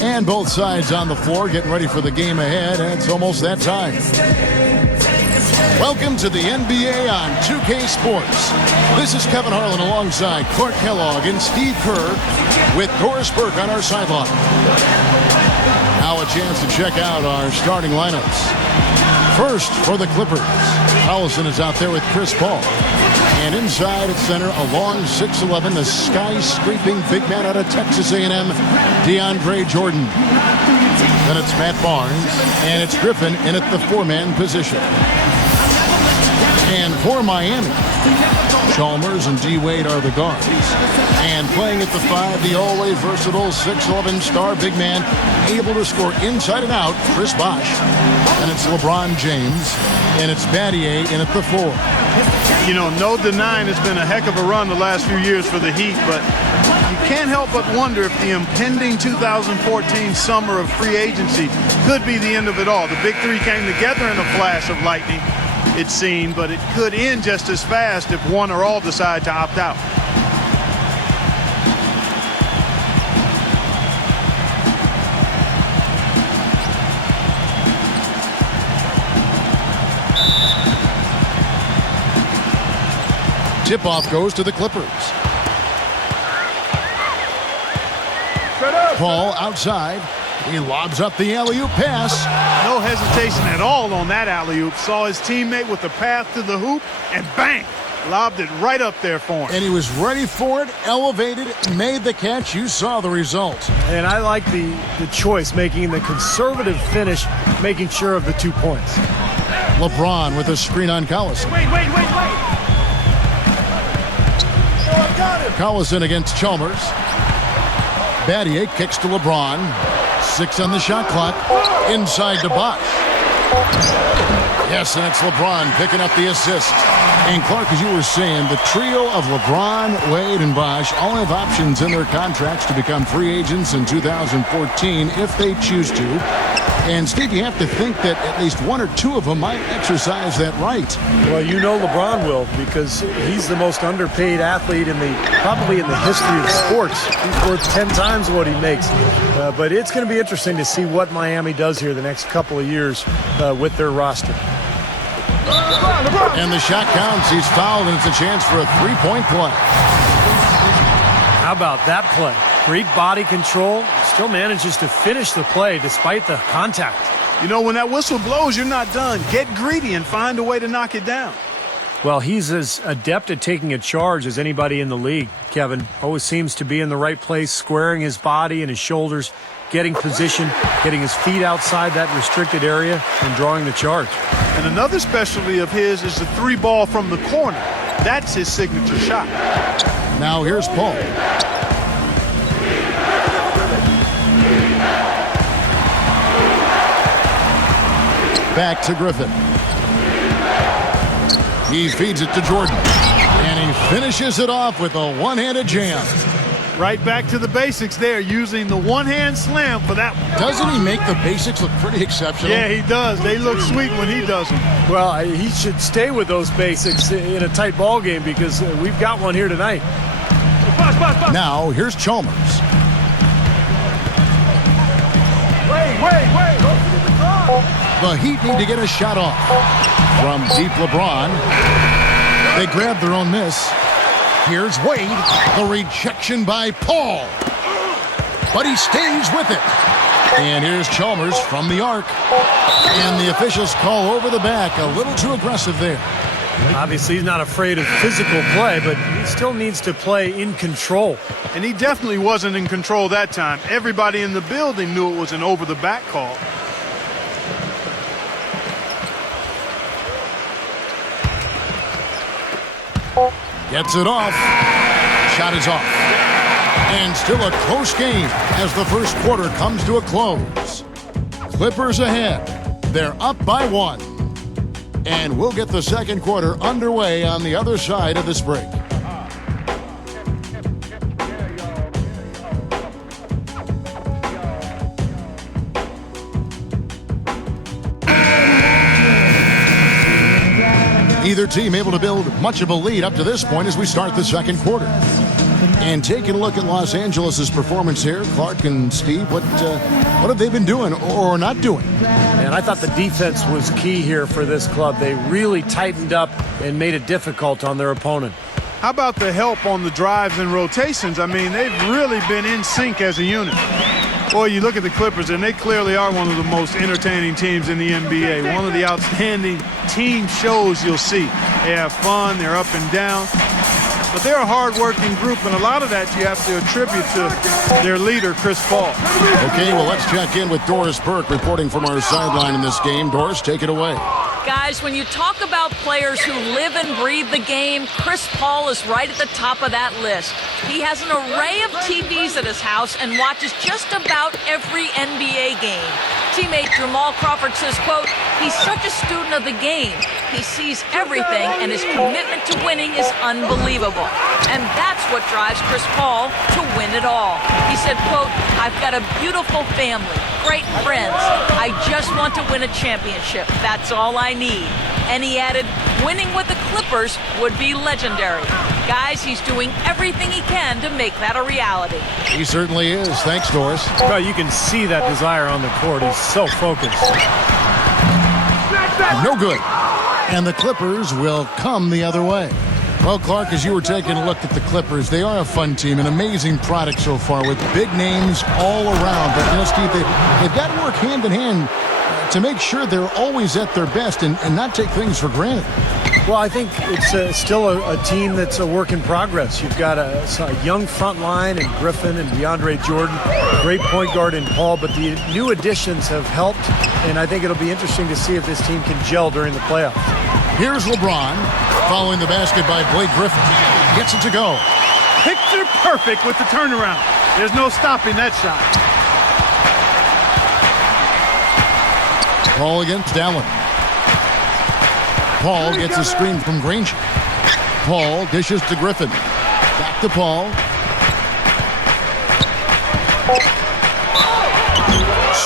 And both sides on the floor getting ready for the game ahead, and it's almost that time. Welcome to the NBA on 2K Sports. This is Kevin Harlan alongside Clark Kellogg and Steve Kerr with Doris Burke on our sideline. Now a chance to check out our starting lineups. First for the Clippers, Collison is out there with Chris Paul. And inside at center, a long 6'11", the skyscraping big man out of Texas A&M, DeAndre Jordan. Then it's Matt Barnes, and it's Griffin in at the four-man position. And for Miami, Chalmers and D-Wade are the guards. And playing at the 5, the always versatile 6'11" star big man, able to score inside and out, Chris Bosh. And it's LeBron James, and it's Battier in at the 4. You know, no denying it's been a heck of a run the last few years for the Heat, but you can't help but wonder if the impending 2014 summer of free agency could be the end of it all. The big three came together in a flash of lightning, it seemed, but it could end just as fast if one or all decide to opt out. Tip-off goes to the Clippers. Paul outside. He lobs up the alley-oop pass. No hesitation at all on that alley-oop. Saw his teammate with the path to the hoop, and bang! Lobbed it right up there for him. And he was ready for it, elevated, made the catch. You saw the result. And I like the choice, making the conservative finish, making sure of the 2 points. LeBron with a screen on Collison. Wait. Collison against Chalmers. Battier kicks to LeBron. 6 on the shot clock. Inside to Bosh. Yes, and it's LeBron picking up the assist. And Clark, as you were saying, the trio of LeBron, Wade, and Bosh all have options in their contracts to become free agents in 2014 if they choose to. And Steve, you have to think that at least one or two of them might exercise that right. Well, you know LeBron will, because he's the most underpaid athlete probably in the history of sports. He's worth 10 times what he makes. But it's going to be interesting to see what Miami does here the next couple of years with their roster. And the shot counts. He's fouled, and it's a chance for a three-point play. How about that play? Great body control. Still manages to finish the play despite the contact. You know, when that whistle blows, you're not done. Get greedy and find a way to knock it down. Well, he's as adept at taking a charge as anybody in the league, Kevin. Always seems to be in the right place, squaring his body and his shoulders, getting position, getting his feet outside that restricted area, and drawing the charge. And another specialty of his is the 3-ball from the corner. That's his signature shot. Now here's Paul. Back to Griffin. He feeds it to Jordan. And he finishes it off with a one-handed jam. Right back to the basics there, using the one-hand slam for that one. Doesn't he make the basics look pretty exceptional? Yeah, he does. They look sweet when he does them. Well, he should stay with those basics in a tight ball game because we've got one here tonight. Now, here's Chalmers. Wait. The Heat need to get a shot off. From deep LeBron. They grab their own miss. Here's Wade. The rejection by Paul. But he stays with it. And here's Chalmers from the arc. And the officials call over the back. A little too aggressive there. Obviously, he's not afraid of physical play, but he still needs to play in control. And he definitely wasn't in control that time. Everybody in the building knew it was an over-the-back call. Gets it off. Shot is off. And still a close game as the first quarter comes to a close. Clippers ahead. They're up by 1. And we'll get the second quarter underway on the other side of this break. Neither team able to build much of a lead up to this point as we start the second quarter. And taking a look at Los Angeles' performance here, Clark and Steve, what have they been doing or not doing? And I thought the defense was key here for this club. They really tightened up and made it difficult on their opponent. How about the help on the drives and rotations? I mean, they've really been in sync as a unit. Boy, you look at the Clippers, and they clearly are one of the most entertaining teams in the NBA. One of the outstanding team shows you'll see. They have fun, they're up and down. But they're a hard-working group, and a lot of that you have to attribute to their leader, Chris Paul. Okay, well, let's check in with Doris Burke reporting from our sideline in this game. Doris, take it away. Guys, when you talk about players who live and breathe the game, Chris Paul is right at the top of that list. He has an array of TVs at his house and watches just about every NBA game. Teammate Jamal Crawford says, quote, "He's such a student of the game. He sees everything, and his commitment to winning is unbelievable. And that's what drives Chris Paul to win it all." He said, quote, "I've got a beautiful family, great friends. I just want to win a championship. That's all I need." And he added, winning with the Clippers would be legendary. Guys, he's doing everything he can to make that a reality. He certainly is. Thanks, Doris. Well, you can see that desire on the court. He's so focused. No good. And the Clippers will come the other way. Well, Clark, as you were taking a look at the Clippers, they are a fun team, an amazing product so far with big names all around. But, Steve, they've got to work hand in hand to make sure they're always at their best and not take things for granted. Well, I think it's still a team that's a work in progress. You've got a young front line in Griffin and DeAndre Jordan, a great point guard in Paul, but the new additions have helped, and I think it'll be interesting to see if this team can gel during the playoffs. Here's LeBron following the basket by Blake Griffin. Gets it to go. Picture perfect with the turnaround. There's no stopping that shot. Paul against Allen. Paul gets a screen from Granger. Paul dishes to Griffin. Back to Paul.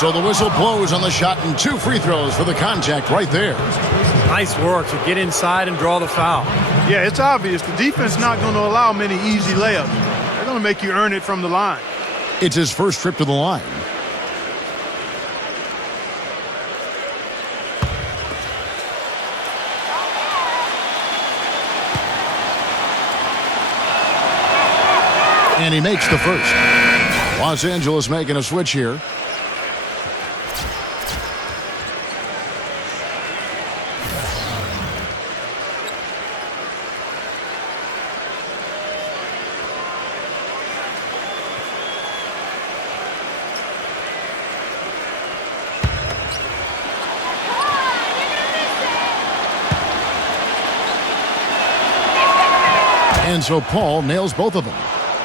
So the whistle blows on the shot and 2 free throws for the contact right there. Nice work to get inside and draw the foul. Yeah, it's obvious. The defense not going to allow many easy layups. They're going to make you earn it from the line. It's his first trip to the line. And he makes the first. Los Angeles making a switch here. And so Paul nails both of them.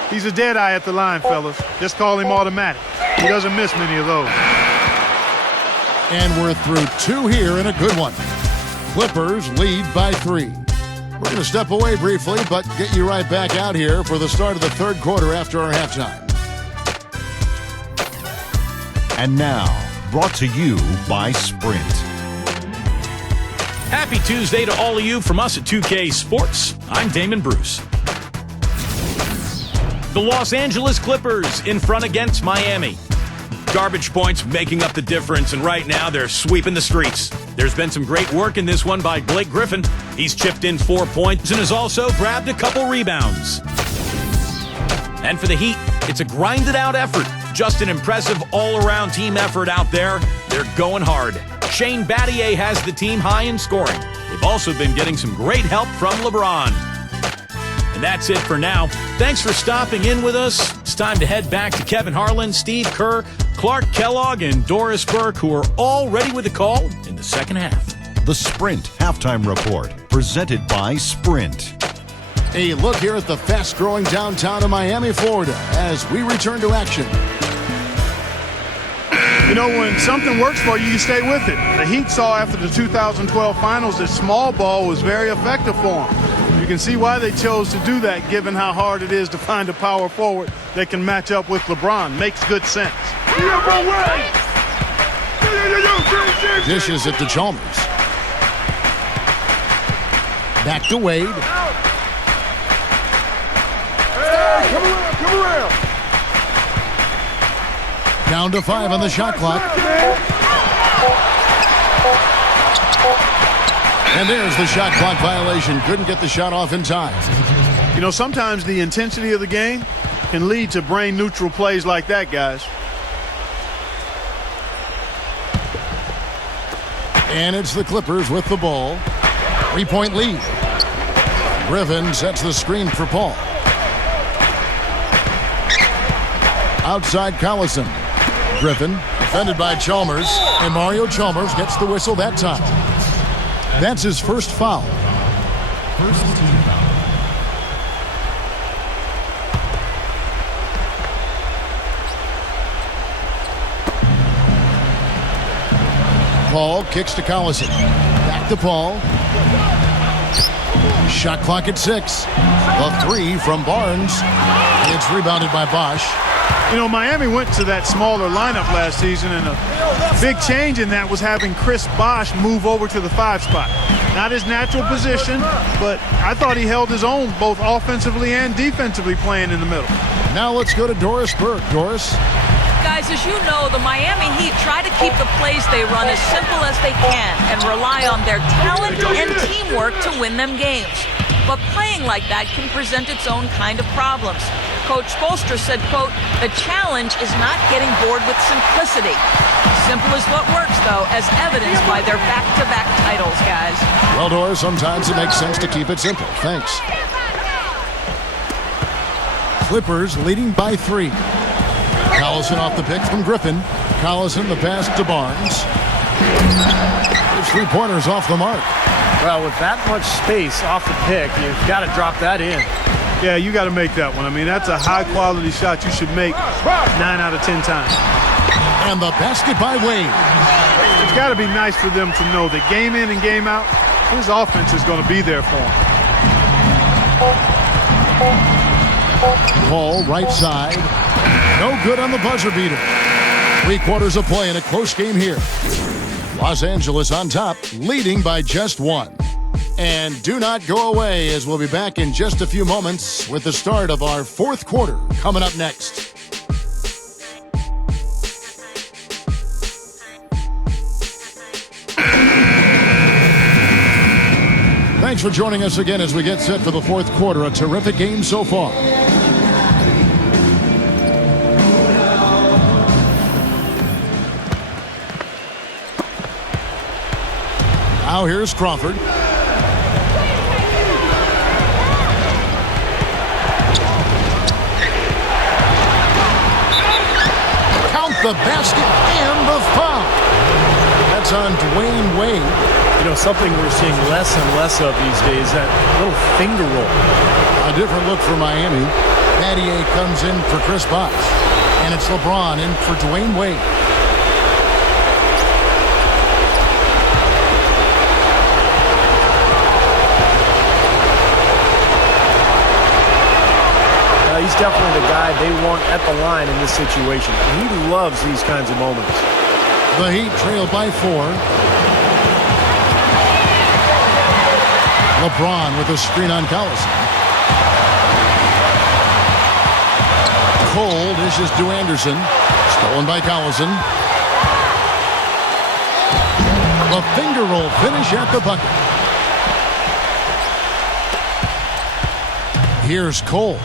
He's a dead eye at the line, fellas. Just call him automatic. He doesn't miss many of those. And we're through 2 here and a good one. Clippers lead by 3. We're going to step away briefly, but get you right back out here for the start of the 3rd quarter after our halftime. And now, brought to you by Sprint. Happy Tuesday to all of you from us at 2K Sports. I'm Damon Bruce. The Los Angeles Clippers in front against Miami. Garbage points making up the difference, and right now they're sweeping the streets. There's been some great work in this one by Blake Griffin. He's chipped in 4 points and has also grabbed a couple rebounds. And for the Heat, it's a grinded-out effort. Just an impressive all-around team effort out there. They're going hard. Shane Battier has the team high in scoring. They've also been getting some great help from LeBron. And that's it for now. Thanks for stopping in with us. It's time to head back to Kevin Harlan, Steve Kerr, Clark Kellogg, and Doris Burke, who are all ready with the call in the second half. The Sprint Halftime Report, presented by Sprint. A look here at the fast-growing downtown of Miami, Florida, as we return to action. You know, when something works for you, you stay with it. The Heat saw after the 2012 finals that small ball was very effective for them. You can see why they chose to do that, given how hard it is to find a power forward that can match up with LeBron. Makes good sense. Dishes it to Chalmers. Back to Wade. Come around. Down to 5 on the shot clock. And there's the shot clock violation. Couldn't get the shot off in time. You know, sometimes the intensity of the game can lead to brain-neutral plays like that, guys. And it's the Clippers with the ball. 3-point lead. Griffin sets the screen for Paul. Outside Collison. Griffin defended by Chalmers. And Mario Chalmers gets the whistle that time. That's his first foul. First team foul. Paul kicks to Collison. Back to Paul. Shot clock at 6. A 3 from Barnes. It's rebounded by Bosch. You know, Miami went to that smaller lineup last season, and a big change in that was having Chris Bosch move over to the 5 spot. Not his natural position, but I thought he held his own both offensively and defensively playing in the middle. Now let's go to Doris Burke. Doris. Guys, as you know, the Miami Heat try to keep the plays they run as simple as they can and rely on their talent and teamwork to win them games. But playing like that can present its own kind of problems. Coach Spoelstra said, quote, "The challenge is not getting bored with simplicity." Simple is what works, though, as evidenced by their back-to-back titles, guys. Well, Doris, sometimes it makes sense to keep it simple. Thanks. Clippers leading by 3. Collison off the pick from Griffin. Collison the pass to Barnes. His 3-pointers off the mark. Well, with that much space off the pick, you've got to drop that in. Yeah, you got to make that one. I mean, that's a high-quality shot you should make 9 out of 10 times. And the basket by Wade. It's got to be nice for them to know that game in and game out, his offense is going to be there for him. Paul, right side. No good on the buzzer beater. 3 quarters of play in a close game here. Los Angeles on top, leading by just 1. And do not go away, as we'll be back in just a few moments with the start of our 4th quarter coming up next. Thanks for joining us again as we get set for the 4th quarter. A terrific game so far. Now here's Crawford. Count the basket and the foul. That's on Dwayne Wade. You know, something we're seeing less and less of these days, that little finger roll. A different look for Miami. Battier comes in for Chris Bosh. And it's LeBron in for Dwayne Wade. He's definitely the guy they want at the line in this situation. He loves these kinds of moments. The Heat trail by 4. LeBron with a screen on Collison. Cole dishes to Anderson. Stolen by Collison. The finger roll finish at the bucket. Here's Cole.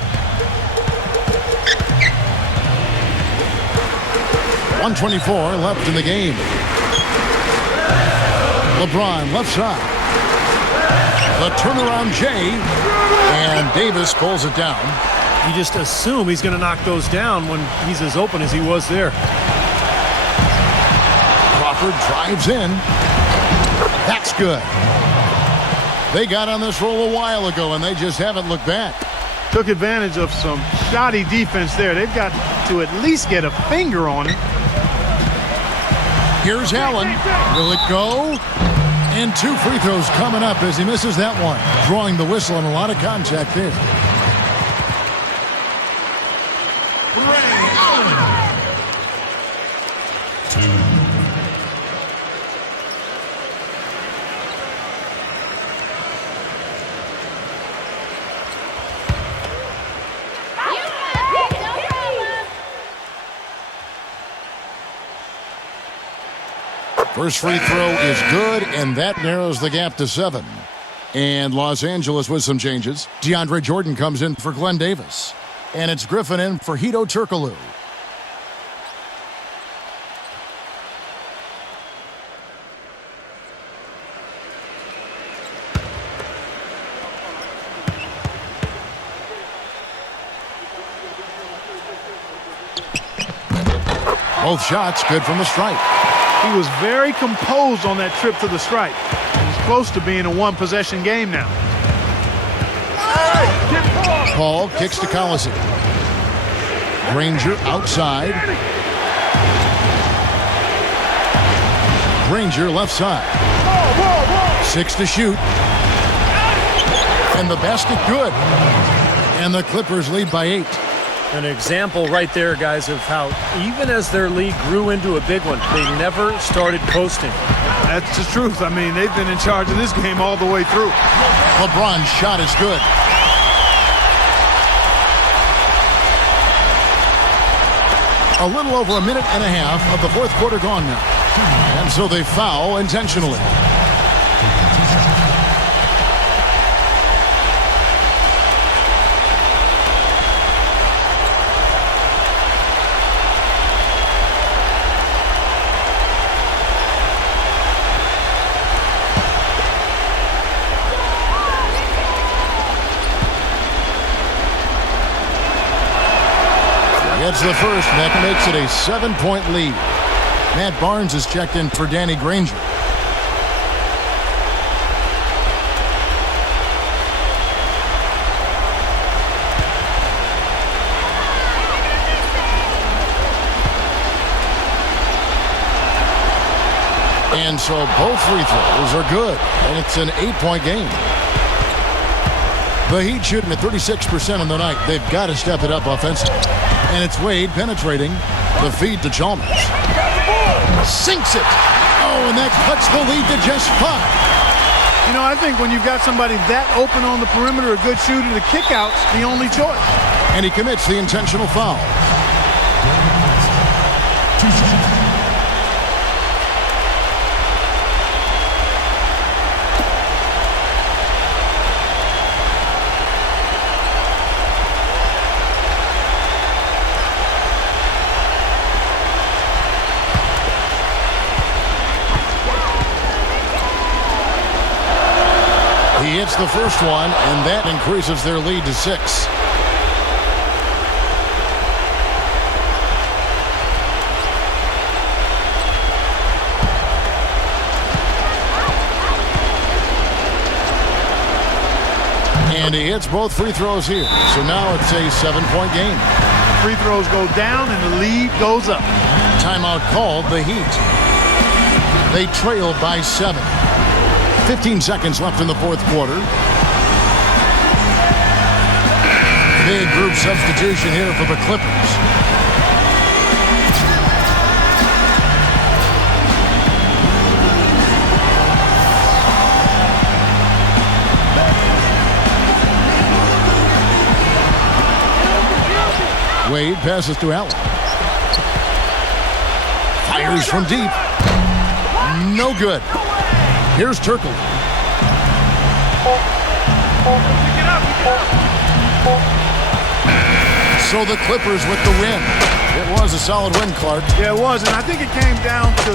1:24 left in the game. LeBron left side. The turnaround J. And Davis pulls it down. You just assume he's going to knock those down when he's as open as he was there. Crawford drives in. That's good. They got on this roll a while ago, and they just haven't looked back. Took advantage of some shoddy defense there. They've got to at least get a finger on it. Here's Allen. Will it go? And 2 free throws coming up as he misses that one. Drawing the whistle and a lot of contact there. First free throw is good, and that narrows the gap to 7. And Los Angeles with some changes. DeAndre Jordan comes in for Glenn Davis. And it's Griffin in for Hedo Turkoglu. Both shots good from the stripe. He was very composed on that trip to the stripe. He's close to being a one-possession game now. Paul kicks to Collison. Granger outside. Granger left side. 6 to shoot. And the basket good. And the Clippers lead by 8. An example right there, guys, of how even as their lead grew into a big one, they never started coasting. That's the truth. I mean, they've been in charge of this game all the way through. LeBron's shot is good. A little over a minute and a half of the fourth quarter gone now. And so they foul intentionally. Gets the first, and that makes it a 7-point lead. Matt Barnes is checked in for Danny Granger. And so both free throws are good, and it's an 8-point game. The Heat shooting at 36% in the night. They've got to step it up offensively. And it's Wade penetrating the feed to Chalmers. Sinks it. Oh, and that cuts the lead to just 5. You know, I think when you've got somebody that open on the perimeter, a good shooter, the kickout's the only choice. And he commits the intentional foul. He hits the first one, and that increases their lead to 6. And he hits both free throws here. So now it's a 7-point game. Free throws go down and the lead goes up. Timeout called, the Heat. They trail by 7. 15 seconds left in the fourth quarter. Big group substitution here for the Clippers. Wade passes to Allen. Fires from deep. No good. Here's Turkle. So the Clippers with the win. It was a solid win, Clark. Yeah, it was, and I think it came down to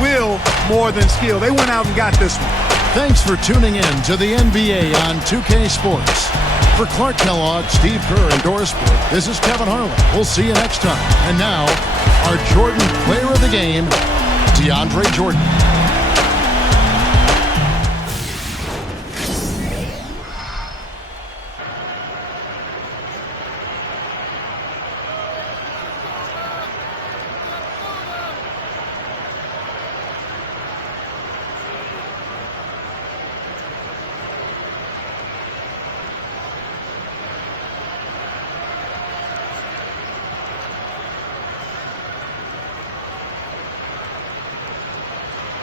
will more than skill. They went out and got this one. Thanks for tuning in to the NBA on 2K Sports. For Clark Kellogg, Steve Kerr, and Doris Burke, this is Kevin Harlan. We'll see you next time. And now, our Jordan Player of the Game, DeAndre Jordan.